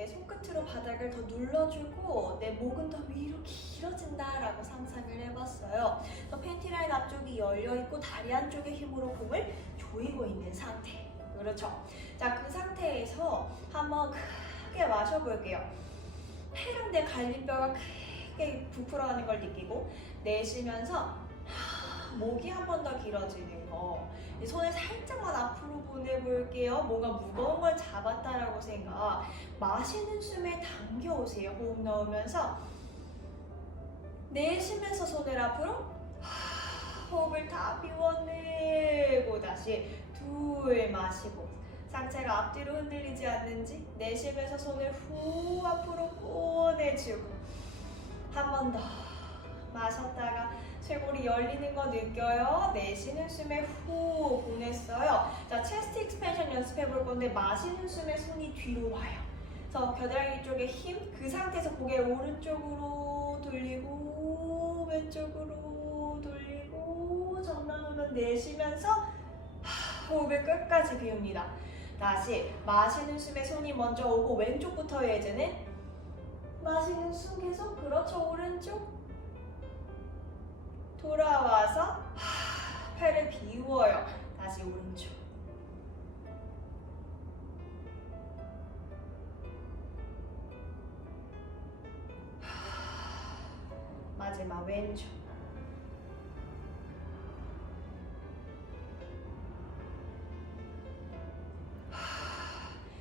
내 손끝으로 바닥을 더 눌러주고 내 목은 더 위로 길어진다라고 상상을 해봤어요. 그래서 팬티 라인 앞쪽이 열려 있고 다리 안쪽의 힘으로 공을 조이고 있는 상태. 그렇죠. 자, 그 상태에서 한번 크게 마셔볼게요. 폐랑 내 갈비뼈가 크게 부풀어가는 걸 느끼고 내쉬면서 하, 목이 한 번 더 길어지는 거. 이 손을 살짝만 앞으로 볼게요. 뭔가 무거운 걸 잡았다라고 생각. 마시는 숨에 당겨오세요. 호흡 넣으면서 내쉬면서 손을 앞으로 하, 호흡을 다 비워내고 다시 둘 마시고 상체가 앞뒤로 흔들리지 않는지 내쉬면서 손을 후 앞으로 꺼내주고 한 번 더 마셨다가 쇄골이 열리는 거 느껴요. 내쉬는 숨에 후 보냈어요. 자, 체스트 익스펜션 연습해 볼 건데 마시는 숨에 손이 뒤로 와요. 그래서 겨드랑이 쪽에 힘, 그 상태에서 고개 오른쪽으로 돌리고 왼쪽으로 돌리고 정면으로 내쉬면서 하, 호흡을 끝까지 비웁니다. 다시 마시는 숨에 손이 먼저 오고 왼쪽부터요 이제는 마시는 숨 계속 그렇죠 오른쪽 하, 팔을 비워요. 다시 오른쪽. 하, 마지막 왼쪽.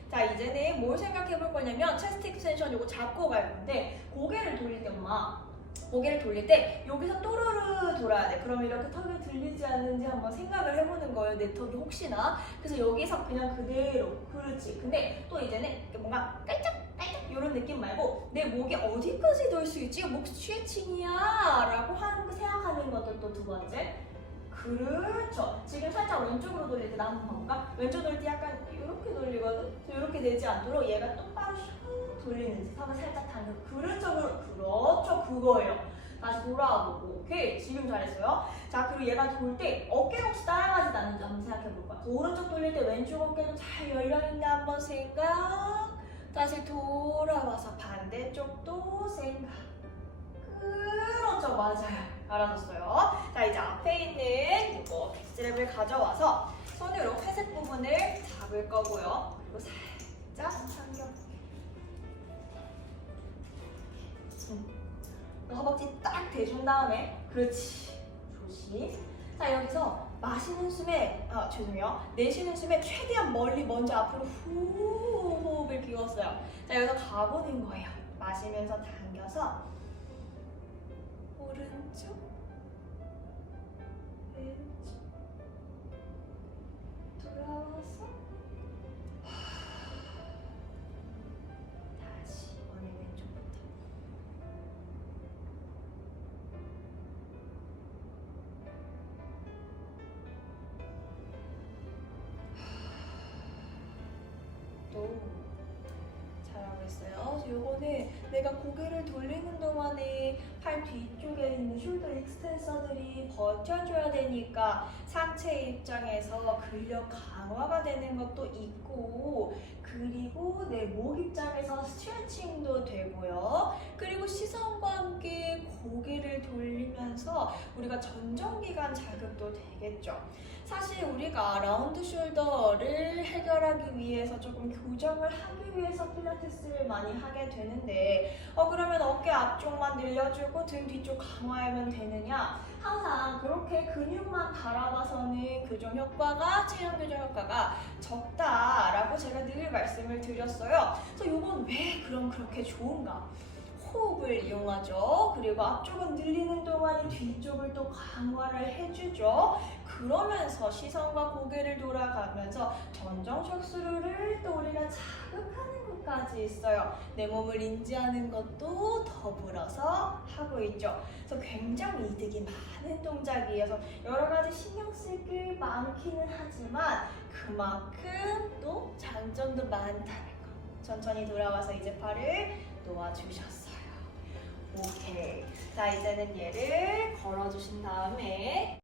자 이제는 뭘 생각해 볼 거냐면 체스트 익스텐션 요거 잡고 갈 건데 고개를 엄마 고개를 돌릴 때 여기서 또르르 돌아야 돼. 그럼 이렇게 턱이 들리지 않는지 한번 생각을 해보는 거예요. 내 턱이 혹시나. 그래서 여기서 그냥 그대로. 그렇지. 근데 또 이제는 뭔가 깔짝 깔짝 이런 느낌 말고 내 목이 어디까지 돌 수 있지? 목 스트레칭이야 라고 하는 거 생각하는 것도 또 두 번째. 그렇죠. 지금 살짝 왼쪽으로 돌릴 때나 한번 봐볼까? 왼쪽 돌릴 때 약간 이렇게 돌리거든? 이렇게 되지 않도록 얘가 똑바로 슉 돌리는지 한번 살짝 당겨. 그렇죠. 그- 그렇죠. 그거예요. 다시 돌아와보고. 오케이. 지금 잘했어요. 자, 그리고 얘가 돌 때 어깨가 혹시 따라가지 않는지 한번 생각해 볼 거야. 오른쪽 돌릴 때 왼쪽 어깨도 잘 열려있나 한번 생각. 다시 돌아와서 반대쪽도 생각. 그렇죠. 맞아요. 알아줬어요. 자, 이제 앞에 있는 이거 엑스랩을 가져와서 손으로 회색 부분을 잡을 거고요. 그리고 살짝 허벅지 딱 대준 다음에 그렇지. 조심. 자 여기서 마시는 숨에 아 죄송해요. 내쉬는 숨에 최대한 멀리 먼저 앞으로 후 호흡을 비웠어요. 자 여기서 가보는 거예요. 마시면서 당겨서 오른쪽 왼쪽 돌아와서 있어요. 요거는 내가 고개를 돌리는 동안에 팔 뒤쪽에 있는 숄더 익스텐서들이 버텨줘야 되니까 상체 입장에서 근력 강화가 되는 것도 있고 그리고 내 목 입장에서 스트레칭도 되고요. 그리고 시선과 함께 우리가 전정기관 자극도 되겠죠. 사실 우리가 라운드 숄더를 해결하기 위해서 조금 교정을 하기 위해서 필라테스를 많이 하게 되는데 어 그러면 어깨 앞쪽만 늘려주고 등 뒤쪽 강화하면 되느냐? 항상 그렇게 근육만 바라봐서는 교정 효과가 체형 교정 효과가 적다라고 제가 늘 말씀을 드렸어요. 그래서 이건 왜 그럼 그렇게 좋은가 호흡을 이용하죠. 그리고 앞쪽은 늘리는 동안에 뒤쪽을 또 강화를 해주죠. 그러면서 시선과 고개를 돌아가면서 전정 척수를 또 우리가 자극하는 것까지 있어요. 내 몸을 인지하는 것도 더불어서 하고 있죠. 그래서 굉장히 이득이 많은 동작이어서 여러 가지 신경 쓸 게 많기는 하지만 그만큼 또 장점도 많다는 거. 천천히 돌아와서 이제 팔을 놓아주셨어요. 오케이. 자, 이제는 얘를 걸어주신 다음에